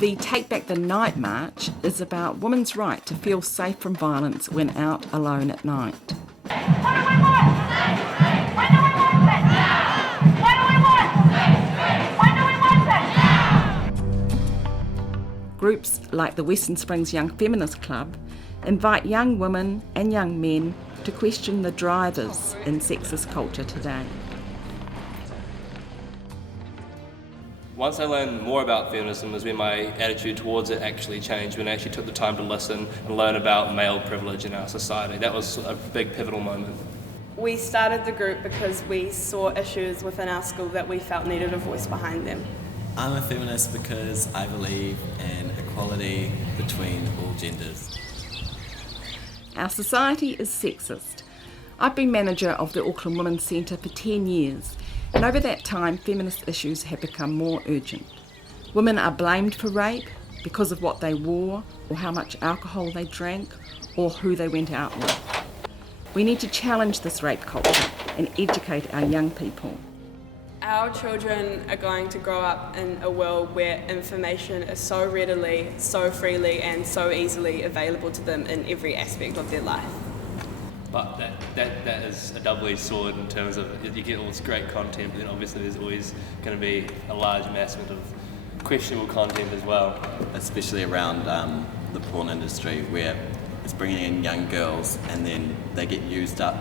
The Take Back the Night March is about women's right to feel safe from violence when out alone at night. What do we want? When do we want it? What do we want? When do we want it? Groups like the Western Springs Young Feminist Club invite young women and young men to question the drivers in sexist culture today. Once I learned more about feminism was when my attitude towards it actually changed, when I actually took the time to listen and learn about male privilege in our society. That was a big pivotal moment. We started the group because we saw issues within our school that we felt needed a voice behind them. I'm a feminist because I believe in equality between all genders. Our society is sexist. I've been manager of the Auckland Women's Centre for 10 years, and over that time feminist issues have become more urgent. Women are blamed for rape because of what they wore, or how much alcohol they drank, or who they went out with. We need to challenge this rape culture and educate our young people. Our children are going to grow up in a world where information is so readily, so freely and so easily available to them in every aspect of their life. But that is a double-edged sword in terms of you get all this great content, but then obviously there's always going to be a large amassment of questionable content as well. Especially around the porn industry, where it's bringing in young girls and then they get used up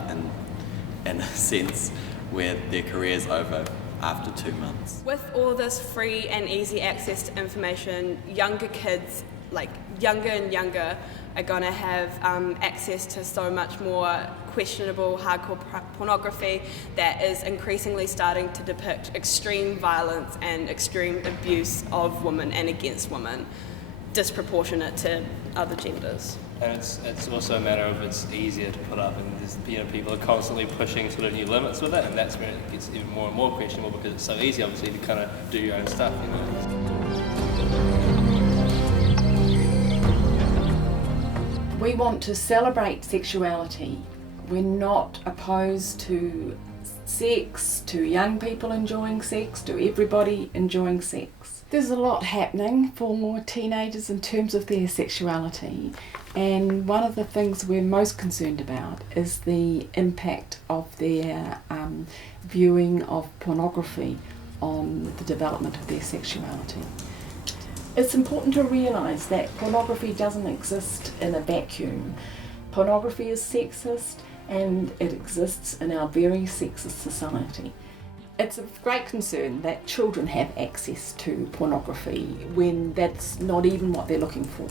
in a sense where their career's over after 2 months. With all this free and easy access to information, younger kids, like younger and younger, are going to have access to so much more questionable, hardcore pornography that is increasingly starting to depict extreme violence and extreme abuse of women and against women, disproportionate to other genders. And it's also a matter of it's easier to put up, and people are constantly pushing sort of new limits with it, and that's when it gets even more and more questionable because it's so easy, obviously, to kind of do your own stuff. We want to celebrate sexuality. We're not opposed to sex, to young people enjoying sex, to everybody enjoying sex. There's a lot happening for teenagers in terms of their sexuality, and one of the things we're most concerned about is the impact of their viewing of pornography on the development of their sexuality. It's important to realise that pornography doesn't exist in a vacuum. Pornography is sexist and it exists in our very sexist society. It's of great concern that children have access to pornography when that's not even what they're looking for.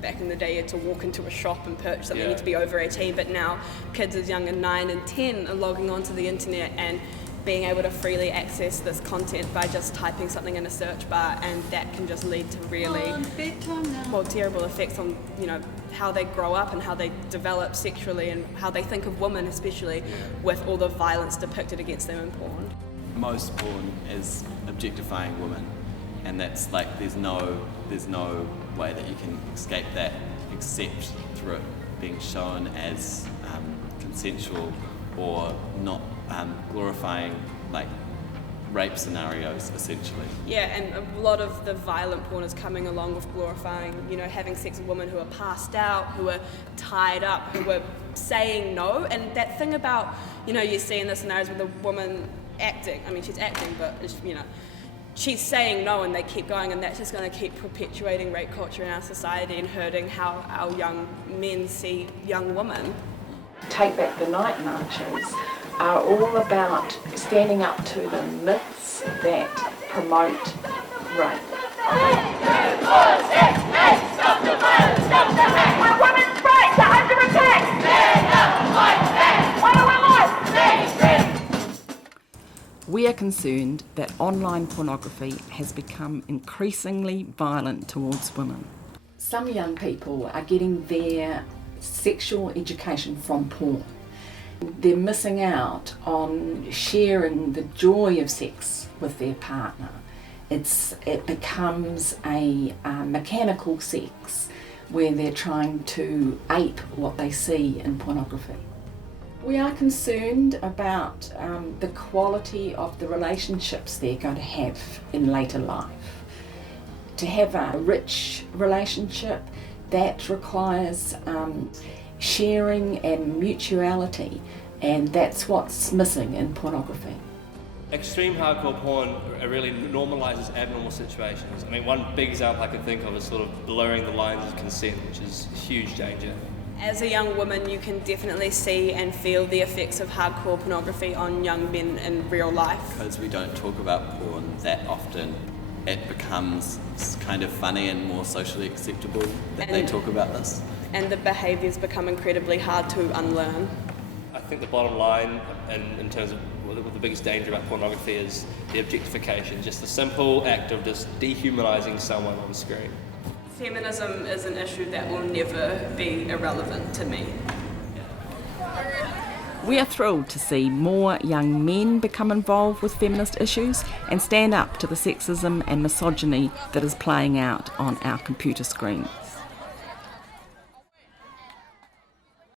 Back in the day, you had to walk into a shop and purchase something, you had to be over 18, but now kids as young as 9 and 10 are logging onto the internet and being able to freely access this content by just typing something in a search bar, and that can just lead to really terrible effects on how they grow up and how they develop sexually and how they think of women, especially with all the violence depicted against them in porn. Most porn is objectifying women, and that's like there's no way that you can escape that except through it being shown as consensual or not glorifying like rape scenarios essentially. Yeah, and a lot of the violent porn is coming along with glorifying, having sex with women who are passed out, who are tied up, who are saying no. And that thing about, you see in the scenarios with a woman acting, she's acting, but she's saying no and they keep going, and that's just going to keep perpetuating rape culture in our society and hurting how our young men see young women. Take Back the Night marches are all about standing up to the myths that promote rape. Stop the violence! Stop the hate! We're women's rights are under attack! Stand up, fight back! What do we want? Mainstream! We are concerned that online pornography has become increasingly violent towards women. Some young people are getting their sexual education from porn. They're missing out on sharing the joy of sex with their partner. It becomes a mechanical sex where they're trying to ape what they see in pornography. We are concerned about the quality of the relationships they're going to have in later life. To have a rich relationship, that requires sharing and mutuality, and that's what's missing in pornography. Extreme hardcore porn really normalises abnormal situations. I mean, one big example I can think of is sort of blurring the lines of consent, which is a huge danger. As a young woman, you can definitely see and feel the effects of hardcore pornography on young men in real life. Because we don't talk about porn that often, it becomes kind of funny and more socially acceptable that they talk about this. And the behaviours become incredibly hard to unlearn. I think the bottom line in terms of what the biggest danger about pornography is the objectification, just the simple act of just dehumanising someone on screen. Feminism is an issue that will never be irrelevant to me. We are thrilled to see more young men become involved with feminist issues and stand up to the sexism and misogyny that is playing out on our computer screens.